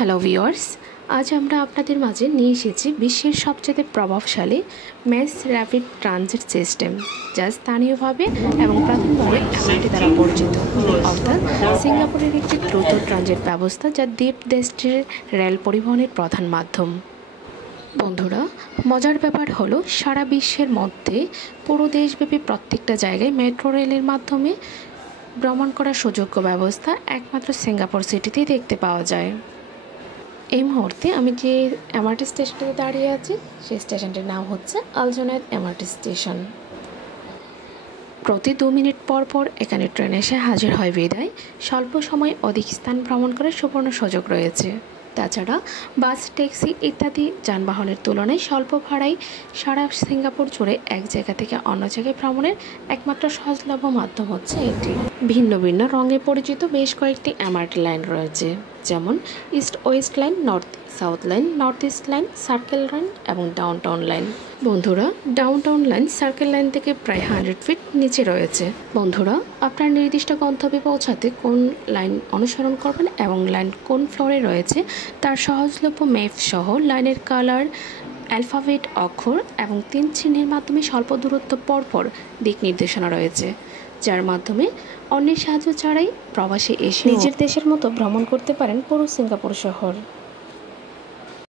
Hello viewers, আজ আমরা আপনাদের মাঝে নিয়ে এসেছি বিশ্বের সবচেয়ে প্রভাবশালী ম্যাস র্যাপিড ট্রানজিট সিস্টেম, যা স্থানীয়ভাবে এবং প্রাথমিকভাবে এমআরটি দ্বারা পরিচিত, অর্থাৎ সিঙ্গাপুরের একটি দ্রুত ট্রানজিট ব্যবস্থা যা দ্বীপ দেশটির রেল পরিবহনের প্রধান মাধ্যম। বন্ধুরা, মজার ব্যাপার হলো সারা বিশ্বের মধ্যে পুরো দেশব্যাপী প্রত্যেকটা জায়গায় মেট্রো রেলের মাধ্যমে ভ্রমণ করার সুযোগ্য ব্যবস্থা একমাত্র সিঙ্গাপুর সিটিতেই দেখতে পাওয়া যায়। এই মুহূর্তে আমি যে এমআরটি স্টেশনটিতে দাঁড়িয়ে আছি, সেই স্টেশনটির নাম হচ্ছে আলজোনাইদ এমআরটি স্টেশন। প্রতি 2 মিনিট পর পর এখানে ট্রেন এসে হাজির হয় বিদায় স্বল্প সময় অধিক স্থান ভ্রমণ করার সুবর্ণ সুযোগ রয়েছে। তাছাড়া বাস, ট্যাক্সি ইত্যাদি যানবাহনের তুলনায় স্বল্প ভাড়ায় সারা সিঙ্গাপুর জুড়ে এক জায়গা থেকে অন্য জায়গায় ভ্রমণের একমাত্র সহজলভ্য মাধ্যম হচ্ছে এটি। ভিন্ন ভিন্ন রঙে পরিচিত বেশ কয়েকটি এমআরটি লাইন রয়েছে, যেমন east West line, north south line, north east line, circle line এবং ডাউনটাউন লাইন। বন্ধুরা, ডাউনটাউন লাইন সার্কেল লাইন থেকে প্রায় 100 ফিট নিচে রয়েছে। বন্ধুরা, আপনার নির্দিষ্ট গন্তব্যে পৌঁছাতে কোন লাইন অনুসরণ করবেন এবং লাইন কোন ফ্লোরে রয়েছে তার সহজলভ্য ম্যাপ সহ লাইনের কালার, অ্যালফাবেট, অক্ষর এবং 3 চিহ্নের মাধ্যমে স্বল্প দূরত্ব পরপর দিক নির্দেশনা রয়েছে, যার মাধ্যমে অন্যের সাহায্য ছাড়াই প্রবাসী এসে নিজের দেশের মতো ভ্রমণ করতে পারেন পুরো সিঙ্গাপুর শহর।